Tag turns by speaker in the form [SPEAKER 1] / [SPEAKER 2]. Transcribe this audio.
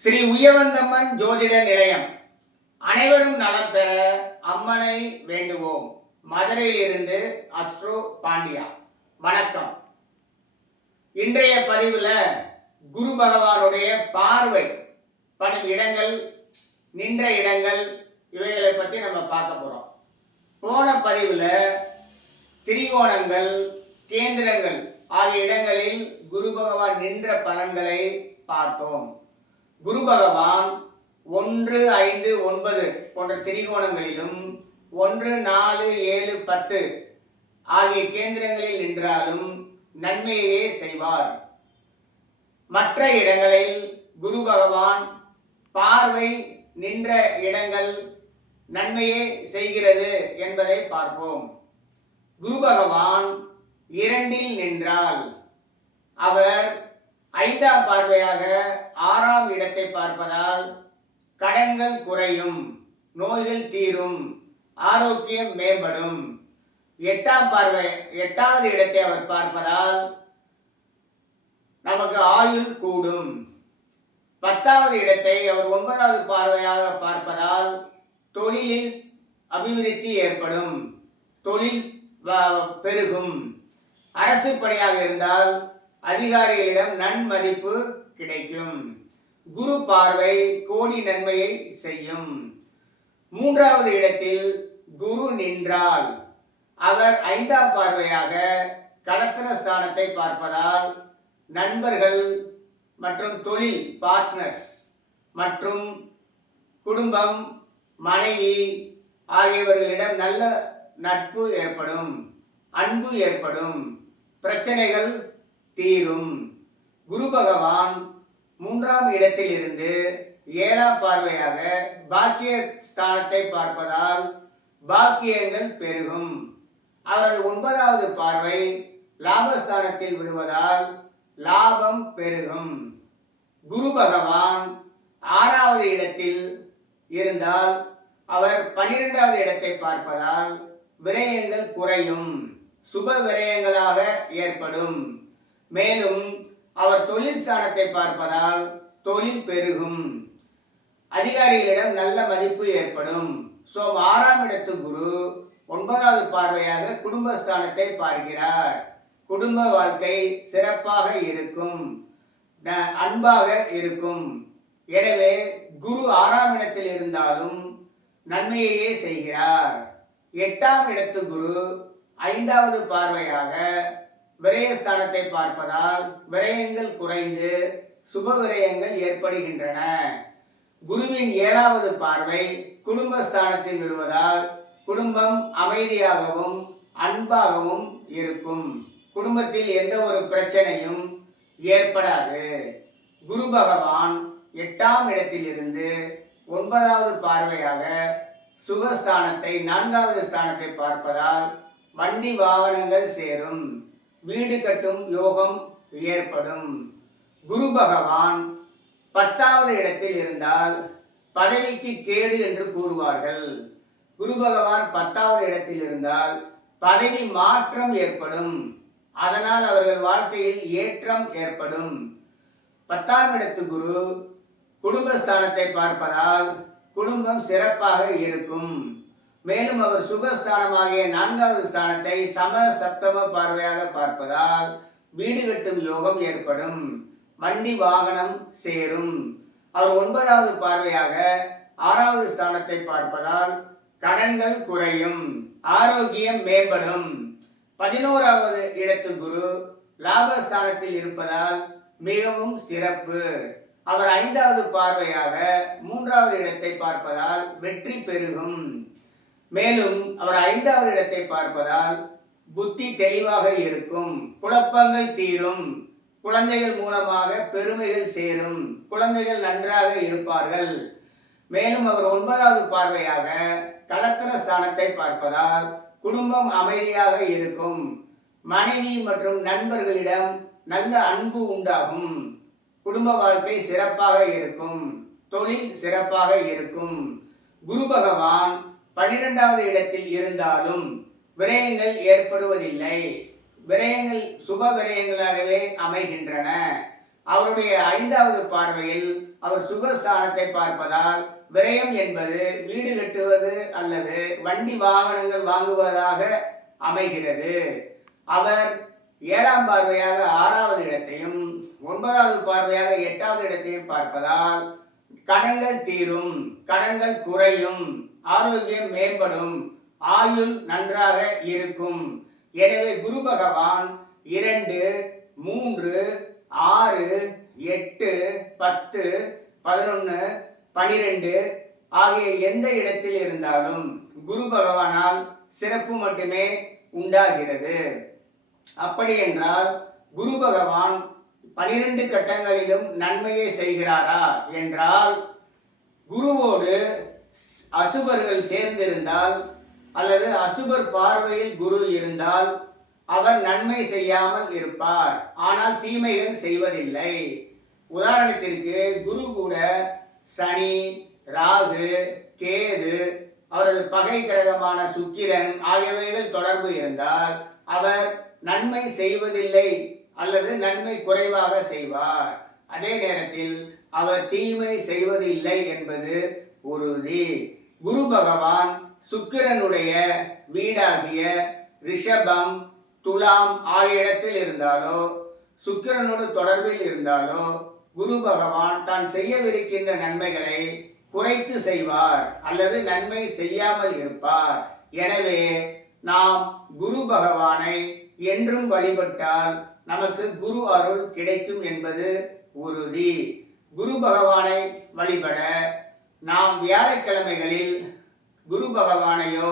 [SPEAKER 1] ஸ்ரீ உயவந்தம்மன் ஜோதிட நிலையம். அனைவரும் நலம் பெற அம்மனை வேண்டுவோம். மதுரையிலிருந்து அஸ்ட்ரோ பாண்டியா. வணக்கம். இன்றைய பதிவில் குரு பகவானுடைய பார்வை படும் இடங்கள் நின்ற இடங்கள் இவைகளை பற்றி நம்ம பார்க்க போகிறோம் போன பதிவில் திரிகோணங்கள் கேந்திரங்கள் ஆகிய இடங்களில் குரு பகவான் நின்ற பலன்களை பார்த்தோம். குரு பகவான் ஒன்று ஐந்து ஒன்பது போன்ற திரிகோணங்களிலும் ஒன்று நாலு ஏழு பத்து ஆகிய கேந்திரங்களில் நின்றாலும் நன்மையே செய்வார். மற்ற இடங்களில் குரு பகவான் பார்வை நின்ற இடங்கள் நன்மையே செய்கிறது என்பதை பார்ப்போம். குரு பகவான் இரண்டில் நின்றால் அவர் ஐந்தாம் பார்வையாக ஆறாம் இடத்தை பார்ப்பதால் கடன்கள் குறையும் நோய்கள் தீரும் ஆரோக்கியம் மேம்படும். எட்டாம் பார்வை எட்டாவது இடத்தை அவர் பார்ப்பதால் நமக்கு ஆயுள் கூடும். பத்தாவது இடத்தை அவர் ஒன்பதாவது பார்வையாக பார்ப்பதால் தொழிலில் அபிவிருத்தி ஏற்படும். தொழில் வ- பெருகும். அரசு பணியாக இருந்தால் அதிகாரிகளிடம் நன்மதிப்பு கிடைக்கும். குரு பார்வை கோடி நன்மையை செய்யும். மூன்றாவது இடத்தில் குரு நின்றால். அவர் ஐந்தாம் பார்வையாக கலத்திர ஸ்தானத்தை பார்ப்பதால் நண்பர்கள் மற்றும் தொழில் பார்ட்னர்ஸ் மற்றும் குடும்பம் மனைவி ஆகியவர்களிடம் நல்ல நட்பு ஏற்படும் அன்பு ஏற்படும். பிரச்சனைகள் தீரும். குரு பகவான் மூன்றாம் இடத்தில் இருந்து ஏழாம் பார்வையாக பாக்கிய ஸ்தானத்தை பார்ப்பதால் பாக்கியங்கள் பெருகும். அவரது ஒன்பதாவது பார்வை லாபஸ்தானத்தில் விடுவதால் லாபம் பெருகும். குரு பகவான் ஆறாவது இடத்தில் இருந்தால் அவர் பனிரெண்டாவது இடத்தை பார்ப்பதால் விரயங்கள் குறையும். சுப விரயங்களாக ஏற்படும். மேலும் அவர் தொழில் ஸ்தானத்தை பார்ப்பதால் தொழில் பெருகும். அதிகாரிகளிடம் நல்ல மதிப்பு ஏற்படும். ஸோ ஆறாம் இடத்து குரு ஒன்பதாவது பார்வையாக குடும்பஸ்தானத்தை பார்க்கிறார். குடும்ப வாழ்க்கை சிறப்பாக இருக்கும். ந- அன்பாக இருக்கும். எனவே குரு ஆறாம் இடத்தில் இருந்தாலும் நன்மையையே செய்கிறார். எட்டாம் இடத்து குரு ஐந்தாவது பார்வையாக விரயஸ்தானத்தை பார்ப்பதால் விரயங்கள் குறைந்து சுப விரயங்கள் ஏற்படுகின்றன. குருவின் ஏழாவது பார்வை குடும்பஸ்தானத்தில் விடுவதால் குடும்பம் அமைதியாகவும் அன்பாகவும் இருக்கும். குடும்பத்தில் எந்த ஒரு பிரச்சனையும் ஏற்படாது. குரு பகவான் எட்டாம் இடத்திலிருந்து ஒன்பதாவது பார்வையாக சுகஸ்தானத்தை நான்காவது ஸ்தானத்தை பார்ப்பதால் வண்டி வாகனங்கள் சேரும். வீடு கட்டும் யோகம் ஏற்படும். குரு பகவான் பத்தாவது இடத்தில் இருந்தால் பதவிக்கு கேடு என்று கூறுவார்கள். குரு பகவான் பத்தாவது இடத்தில் இருந்தால் பதவி மாற்றம் ஏற்படும். அதனால் அவர்கள் வாழ்க்கையில் ஏற்றம் ஏற்படும். பத்தாம் இடத்து குரு குடும்பஸ்தானத்தை பார்ப்பதால் குடும்பம் சிறப்பாக இருக்கும். மேலும் அவர் சுகஸ்தானமாகிய நான்காவது ஸ்தானத்தை சம சப்தம பார்வையாக பார்ப்பதால் வீடு கட்டும் யோகம் ஏற்படும். வண்டி வாகனம் சேரும். அவர் ஒன்பதாவது பார்வையாக ஆறாவது ஸ்தானத்தை பார்ப்பதால் கடன்கள் குறையும் ஆரோக்கியம் மேம்படும். பதினோராவது இடத்து குரு லாபஸ்தானத்தில் இருப்பதால் மிகவும் சிறப்பு. அவர் ஐந்தாவது பார்வையாக மூன்றாவது இடத்தை பார்ப்பதால் வெற்றி பெருகும். மேலும் அவர் ஐந்தாவது இடத்தை பார்ப்பதால் புத்தி தெளிவாக இருக்கும் குழப்பங்கள் தீரும் குழந்தைகள் மூலமாக பெருமைகள் சேரும் குழந்தைகள் நன்றாக இருப்பார்கள். மேலும் அவர் ஒன்பதாவது பார்வையாக கலத்திர ஸ்தானத்தை பார்ப்பதால் குடும்பம் அமைதியாக இருக்கும். மனைவி மற்றும் நண்பர்களிடம் நல்ல அன்பு உண்டாகும். குடும்ப வாழ்க்கை சிறப்பாக இருக்கும். தொழில் சிறப்பாக இருக்கும். குரு பகவான் பன்னிரெண்டாவது இடத்தில் இருந்தாலும் விரயங்கள் ஏற்படுவதில்லை. விரயங்கள் சுப விரயங்களாகவே அமைகின்றன. அவருடைய ஐந்தாவது பார்வையில் அவர் சுகஸ்தானத்தை பார்ப்பதால் விரயம் என்பது வீடு கட்டுவது அல்லது வண்டி வாகனங்கள் வாங்குவதாக அமைகிறது. அவர் ஏழாம் பார்வையாக ஆறாவது இடத்தையும் ஒன்பதாவது பார்வையாக எட்டாவது இடத்தையும் பார்ப்பதால் கடன்கள் தீரும் கடன்கள் குறையும். ஆரோக்கியம் மேம்படும். ஆயுள் நன்றாக இருக்கும். எனவே குரு பகவான் இரண்டு மூன்று ஆறு எட்டு பத்து பதினொன்று பனிரெண்டு ஆகிய எந்த இடத்தில் இருந்தாலும் குரு பகவானால் சிறப்பு மட்டுமே உண்டாகிறது. அப்படி என்றால் குரு பகவான் பனிரெண்டு கட்டங்களிலும் நன்மையை செய்கிறாரா? என்றால் அசுபர்கள் சேர்ந்திருந்தால் அல்லது அசுபர் பார்வையில் குரு இருந்தால் அவர் நன்மை செய்யாமல் இருப்பார். ஆனால் தீமைகள் செய்வதில்லை. உதாரணத்திற்கு குரு கூட சனி ராகு கேது அவரது பகை கிரகமான சுக்கிரன் ஆகியவைகள் தொடர்பு இருந்தால் அவர் நன்மை செய்வதில்லை அல்லது நன்மை குறைவாக செய்வார். அதே நேரத்தில் அவர் தீமை செய்வதில்லை என்பது உறுதி. குரு பகவான் சுக்கிரனுடைய வீடாகிய ரிஷபம் துலாம் ஆகிய இடத்தில் இருந்தாலோ சுக்கிரனோடு தொடர்பில் இருந்தாலோ குரு பகவான் தான் செய்யவிருக்கின்ற நன்மைகளை குறைத்து செய்வார் அல்லது நன்மை செய்யாமல் இருப்பார். எனவே நாம் குரு பகவானை என்றும் வழிபட்டால் நமக்கு குரு அருள் கிடைக்கும் என்பது உறுதி. குரு பகவானை வழிபட நாம் வியாழக்கிழமைகளில் குரு பகவானையோ